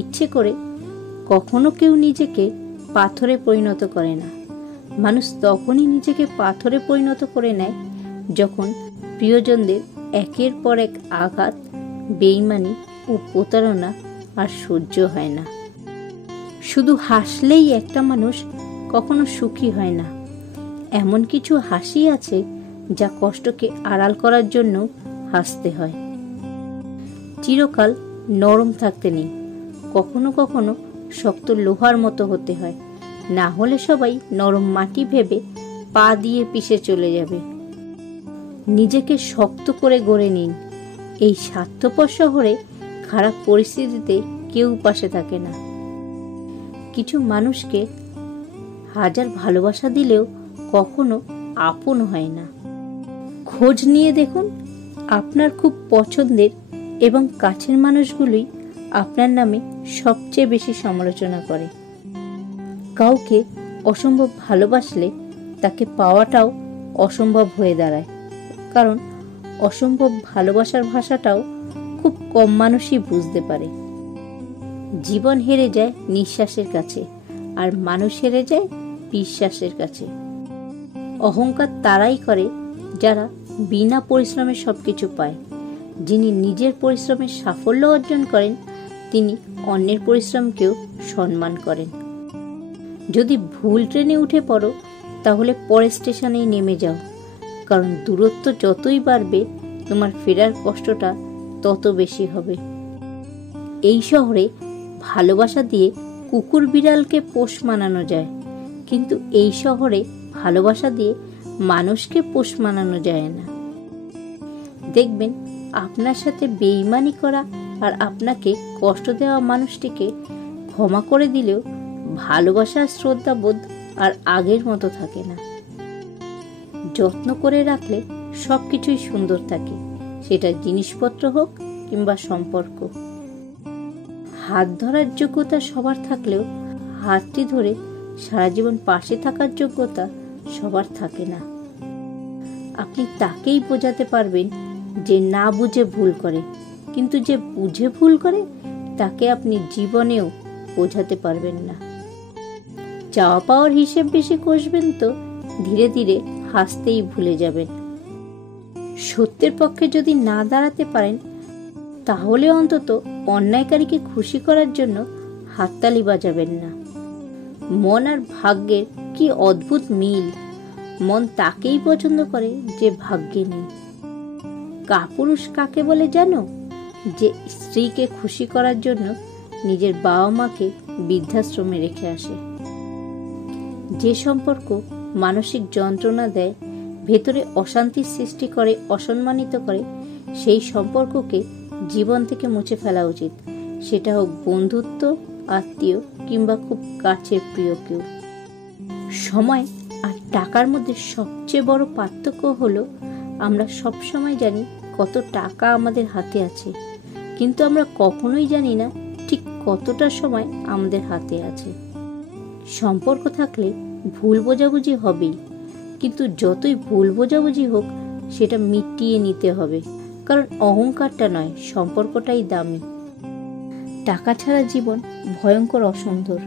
ইচ্ছে করে কখনো কেউ নিজেকে পাথরে পরিণত করে না। মানুষ তখনই নিজেকে পাথরে পরিণত করে নেয় যখন প্রিয়জনদের একের পর এক আঘাত, বেইমানি ও প্রতারণা আর সহ্য হয় না। শুধু হাসলেই একটা মানুষ কখনো সুখী হয় না। এমন কিছু হাসি আছে যা কষ্টকে আড়াল করার জন্য হাসতে হয়। চিরকাল নরম থাকতে নেই, কখনো কখনো শক্ত লোহার মতো হতে হয়, না হলে সবাই নরম মাটি ভেবে পা দিয়ে পিষে চলে যাবে। নিজেকে শক্ত করে গড়ে নিন। এই স্বার্থপর শহরে খারাপ পরিস্থিতিতে কেউ পাশে থাকে না। কিছু মানুষকে হাজার ভালোবাসা দিলেও কখনো আপন হয় না। খোঁজ নিয়ে দেখুন, আপনার খুব পছন্দের এবং কাছের মানুষগুলোই আপনার নামে সবচেয়ে বেশি সমালোচনা করে। কাউকে অসম্ভব ভালোবাসলে তাকে পাওয়াটাও অসম্ভব হয়ে দাঁড়ায়, কারণ অসম্ভব ভালোবাসার ভাষাটাও খুব কম মানুষই বুঝতে পারে। জীবন হেরে যায় নিঃশ্বাসের কাছে, আর মানুষ হেরে যায় বিশ্বাসের কাছে। অহংকার তারাই করে যারা বিনা পরিশ্রমে সবকিছু পায়। যিনি নিজের পরিশ্রমের সাফল্য অর্জন করেন তিনি অন্যের পরিশ্রমকেও সম্মান করেন। যদি ভুল ট্রেনে উঠে পড়ো তাহলে পরের স্টেশনেই নেমে যাও, কারণ দূরত্ব যতই বাড়বে তোমার ফেরার কষ্টটা তত বেশি হবে। এই শহরে ভালোবাসা দিয়ে কুকুর বিড়ালকে পোষ মানানো যায়, কিন্তু এই শহরে ভালোবাসা দিয়ে মানুষকে পোষ মানানো যায় না। দেখবেন আপনার সাথে বেইমানি করা আর আপনাকে কষ্ট দেওয়া মানুষটিকে ক্ষমা করে দিলেও ভালোবাসার শ্রদ্ধাবোধ আর আগের মতো থাকে না। যত্ন করে রাখলে সবকিছুই সুন্দর থাকে, সেটা জিনিসপত্র হোক কিংবা সম্পর্ক। হাত ধরার যোগ্যতা সবার থাকলেও হাতটি ধরে সারা জীবন পাশে থাকার যোগ্যতা সবার থাকে না। আপনি তাকেই বোঝাতে পারবেন যে না বুঝে ভুল করে, কিন্তু যে বুঝে ভুল করে তাকে আপনি জীবনেও বোঝাতে পারবেন না। চাওয়া পাওয়ার হিসেব বেশি কষবেন তো ধীরে ধীরে হাসতেই ভুলে যাবেন। সত্যের পক্ষে যদি না দাঁড়াতে পারেন তাহলে অন্তত অন্যায়কারীকে খুশি করার জন্য হাততালি বাজাবেন না। মন আর ভাগ্যের কি অদ্ভুত মিল। মন তাকেই পছন্দ করে যে ভাগ্যে নেই। কাপুরুষ কাকে বলে জানো? যে স্ত্রীকে খুশি করার জন্য নিজের বাবা মাকে বৃদ্ধাশ্রমে রেখে আসে। যে সম্পর্ক মানসিক যন্ত্রণা দেয়, ভেতরে অশান্তির সৃষ্টি করে, অসম্মানিত করে, সেই সম্পর্ককে জীবন থেকে মুছে ফেলা উচিত। সেটা হোক বন্ধুত্ব, আত্মীয় কিংবা খুব কাছের প্রিয় কেউ। সময় আর টাকার মধ্যে সবচেয়ে বড় পার্থক্য হলো আমরা সব সময় জানি কত টাকা আমাদের হাতে আছে, কিন্তু আমরা কখনোই জানি না ঠিক কতটা সময় আমাদের হাতে আছে। সম্পর্ক থাকলে ভুল বোঝাবুঝি হবেই, কিন্তু যতই ভুল বোঝাবুঝি হোক সেটা মিটিয়ে নিতে হবে, কারণ অহংকারটা নয়, সম্পর্কটাই দামি। টাকা ছাড়া জীবন ভয়ঙ্কর অসুন্দর।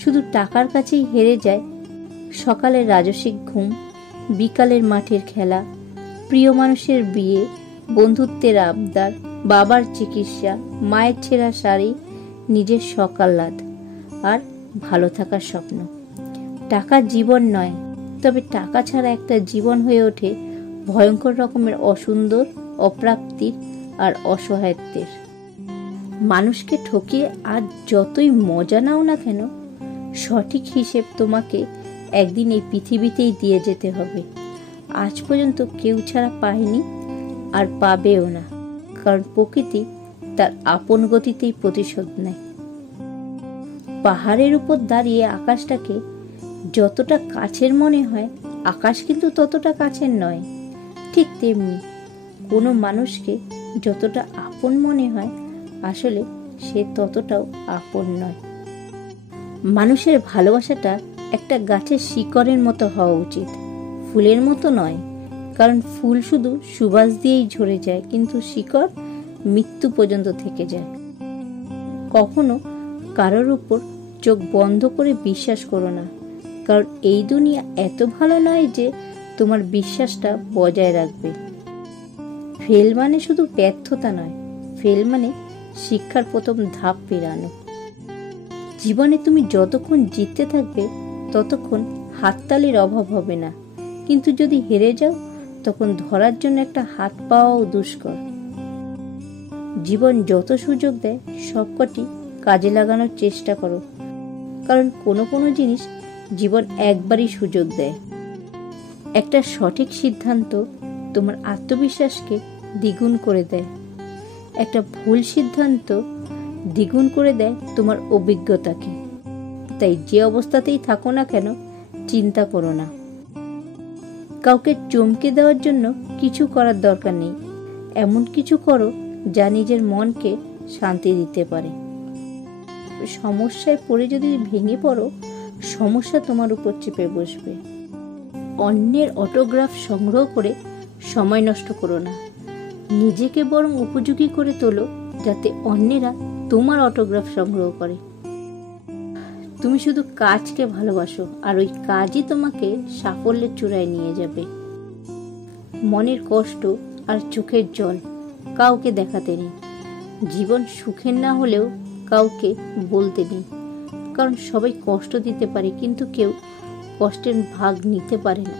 শুধু টাকার কাছেই হেরে যায় সকালের রাজসিক ঘুম, বিকালের মাঠের খেলা, প্রিয় মানুষের বিয়ে, বন্ধুত্বের আবদার, বাবার চিকিৎসা, মায়ের ছেঁড়া শাড়ি, নিজের সকাল্লাদ আর ভালো থাকার স্বপ্ন। টাকা জীবন নয়, তবে টাকা ছাড়া একটা জীবন হয়ে ওঠে ভয়ঙ্কর রকমের অসুন্দর, অপ্রাপ্তির আর অসহায়ত্বের। মানুষকে ঠকিয়ে আর যতই মজা নাও না কেন, সঠিক হিসেব তোমাকে একদিন এই পৃথিবীতেই দিয়ে যেতে হবে। আজ পর্যন্ত কেউ ছাড়া পায়নি আর পাবেও না, কারণ প্রকৃতি তার আপন গতিতেই প্রতিশোধ নেয়। পাহাড়ের উপর দাঁড়িয়ে আকাশটাকে যতটা কাছের মনে হয়, আকাশ কিন্তু ততটা কাছের নয়। ঠিক তেমনি কোনো মানুষকে যতটা আপন মনে হয়, আসলে সে ততটাও আপন নয়। মানুষের ভালোবাসাটা একটা গাছের শিকড়ের মতো হওয়া উচিত, ফুলের মতো নয়, কারণ ফুল শুধু সুবাস দিয়েই ঝরে যায়, কিন্তু শিকড় মৃত্যু পর্যন্ত থেকে যায়। কখনো কারোর উপর চোখ বন্ধ করে বিশ্বাস করো না, কারণ এই দুনিয়া এত ভালো নয় যে তোমার বিশ্বাসটা বজায় রাখবে। ফেল মানে শুধু ব্যর্থতা নয়, ফেল মানে শিক্ষার প্রথম ধাপ পেরানো। জীবনে তুমি যতক্ষণ জিততে থাকবে ততক্ষণ হাততালির অভাব হবে না, কিন্তু যদি হেরে যাও তখন ধরার জন্য একটা হাত পাওয়াও দুষ্কর। জীবন যত সুযোগ দেয় সবকটি কাজে লাগানোর চেষ্টা করো, কারণ কোনো কোনো জিনিস জীবন একবারই সুযোগ দেয়। একটা সঠিক সিদ্ধান্ত তোমার আত্মবিশ্বাসকে দ্বিগুণ করে দেয়, একটা ভুল সিদ্ধান্ত দ্বিগুণ করে দেয় তোমার অভিজ্ঞতাকে। তাই যে অবস্থাতেই থাকো না কেন, চিন্তা করো না। কাউকে চমকে দেওয়ার জন্য কিছু করার দরকার নেই, এমন কিছু করো যা নিজের মনকে শান্তি দিতে পারে। সমস্যায় পড়ে যদি ভেঙে পড়ো, সমস্যা তোমার উপর চেপে বসবে। অন্যের অটোগ্রাফ সংগ্রহ করে সময় নষ্ট করো না, নিজেকে বরং উপযোগী করে তোলো যাতে অন্যেরা তোমার অটোগ্রাফ সংগ্রহ করে। তুমি শুধু কাজকে ভালোবাসো, আর ওই কাজই তোমাকে সাফল্যের চূড়ায় নিয়ে যাবে। মনের কষ্ট আর চোখের জল কাউকে দেখাতে নেই, জীবন সুখের না হলেও কাউকে বলতে নেই, কারণ সবাই কষ্ট দিতে পারে কিন্তু কেউ কষ্টের ভাগ নিতে পারে না।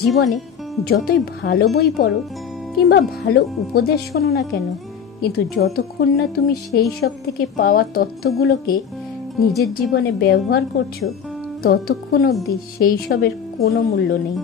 জীবনে যতই ভালো বই পড়ো কিংবা ভালো উপদেশ শোনো না কেন, কিন্তু যতক্ষণ না তুমি সেই সব থেকে পাওয়া তথ্যগুলোকে নিজের জীবনে ব্যবহার করছো, ততক্ষণ অবধি সেই সবের কোনো মূল্য নেই।